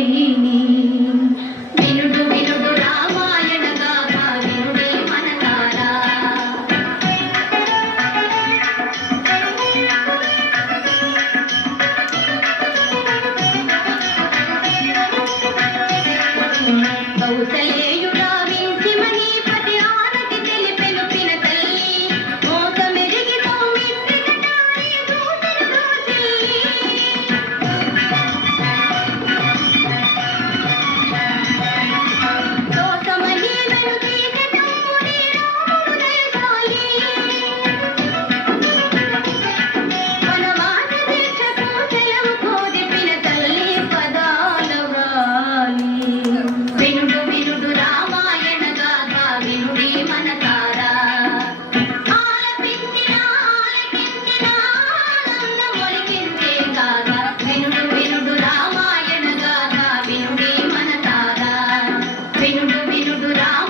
వైని వినుడు వినుడు రామాయణ గాథ వినుడే మనసారా కౌసలేయుడా వింటి మహీపతి ఆనతి తెలిపెను పిన తల్లి మోసమెరిగి సౌమిత్రిక తానే దూతను దోసిల్లి దోసమహీనను తీసె తమ్ముని రాముడు దయశాలి వనవాస దీక్షకు సెలవు కోరి పిన తల్లి పదాల వ్రాలి వినుడు వినుడు రామాయణ గాథ వినుడి మనసారా ఆలపించిన ఆలకించిన ఆనందమొలికించే గాథ వినుడు వినుడు రామాయణ గాథ వినుడి మనసారా వినుడు వినుడు రామ